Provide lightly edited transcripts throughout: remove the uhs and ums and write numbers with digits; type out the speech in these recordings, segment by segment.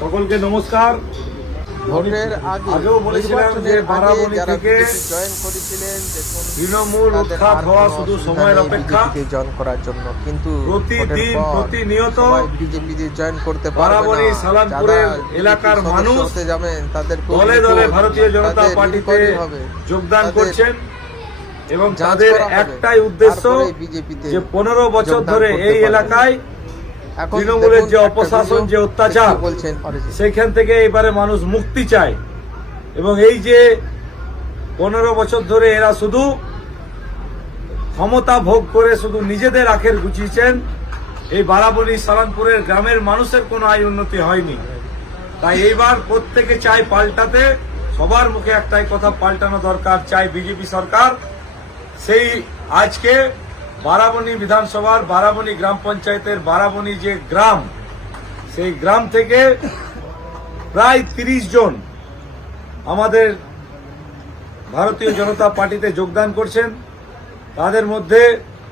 সকলকে নমস্কার। ভোটের আগেও বলেছিলাম যে বারাবণী থেকে তৃণমূল উৎখাত হওয়া শুধু সময়ের অপেক্ষা। জয়েন করার জন্য কিন্তু প্রতিদিন প্রতিনিয়ত বিজেপিতে জয়েন করতে বারাবণী সালানপুরের এলাকার মানুষ তাদের দলে দলে ভারতীয় জনতা পার্টিতে যোগদান করছেন এবং তাদের একটাই উদ্দেশ্য যে 15 বছর ধরে এই এলাকায় তৃণমূলের যে অপশাসন, যে অত্যাচার, সেখান থেকে এবারে মানুষ মুক্তি চায়। এবং এই যে 15 বছর ধরে এরা শুধু ক্ষমতা ভোগ করে শুধু নিজেদের আখের গুছিয়েছেন, এই বারাবণী সালানপুরের গ্রামের মানুষের কোনো আয় উন্নতি হয়নি। তাই এইবার প্রত্যেকে চায় পাল্টাতে, সবার মুখে একটাই কথা, পাল্টানো দরকার, চাই বিজেপি সরকার। সেই আজকে বারাবণী বিধানসভার বারাবণী গ্রাম পঞ্চায়েতের বারাবণী যে গ্রাম, সেই গ্রাম থেকে প্রায় 30 জন আমাদের ভারতীয় জনতা পার্টিতে যোগদান করছেন। তাদের মধ্যে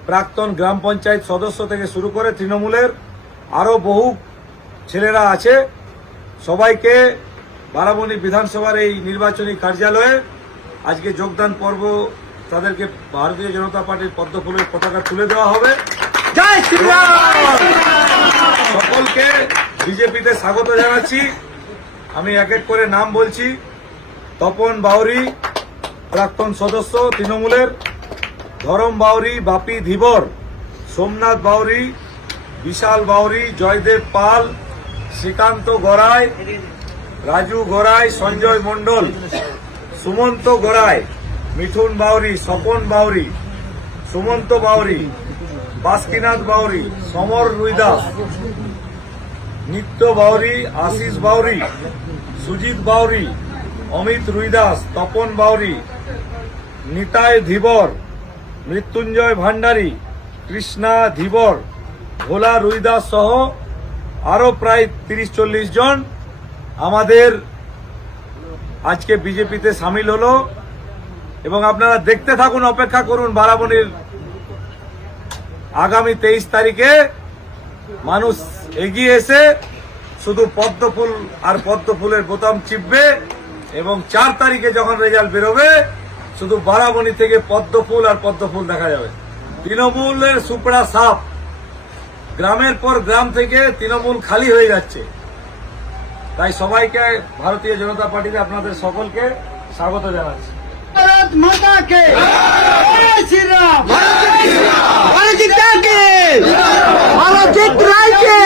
প্রাক্তন গ্রাম পঞ্চায়েত সদস্য থেকে শুরু করে তৃণমূলের আরও বহু ছেলেরা আছে। সবাইকে বারাবণী বিধানসভার এই নির্বাচনী কার্যালয়ে আজকে যোগদান পর্ব তাদেরকে ভারতীয় জনতা পার্টির পদ্মফুলের পতাকা তুলে দেওয়া হবে। জয় শ্রীরাম! সকলকে বিজেপিতে স্বাগত জানাচ্ছি। আমি এক এক করে নাম বলছি। তপন বাউরি, প্রাক্তন সদস্য তৃণমূলের; ধরম বাউরি, বাপি ধীবর, সোমনাথ বাউরি, বিশাল বাউরি, জয়দেব পাল, শ্রীকান্ত গড়াই, রাজু গড়াই, সঞ্জয় মণ্ডল, সুমন্ত গড়াই, মিঠুন বাউরি, স্বপন বাউরি, সুমন্ত বাউরি, বাস্কিনাথ বাউরি, সমর রুইদাস, নিত্য বাউরি, আশিস বাউরি, সুজিত বাউরি, অমিত রুইদাস, তপন বাউরি, নিতাই ধীবর, মৃত্যুঞ্জয় ভান্ডারী, কৃষ্ণা ধীবর, ভোলা রুইদাস সহ আরো প্রায় 30-40 জন আমাদের আজকে বিজেপিতে সামিল হলো। এবং আপনারা দেখতে থাকুন, অপেক্ষা করুন। বারাবণীর আগামী 23 তারিখে মানুষ এগিয়ে এসে শুধু পদ্মফুল আর পদ্মফুলের বোতাম চিপবে এবং 4 তারিখে যখন রেজাল্ট বেরোবে শুধু বারাবণী থেকে পদ্মফুল আর পদ্মফুল দেখা যাবে। তৃণমূলের সুপড়া সাপ, গ্রামের পর গ্রাম থেকে তৃণমূল খালি হয়ে যাচ্ছে। তাই সবাইকে ভারতীয় জনতা পার্টিতে আপনাদের সকলকে স্বাগত জানাচ্ছি। भारत माता के जय श्री राम, भारत जीत के, भारत जीत राय के।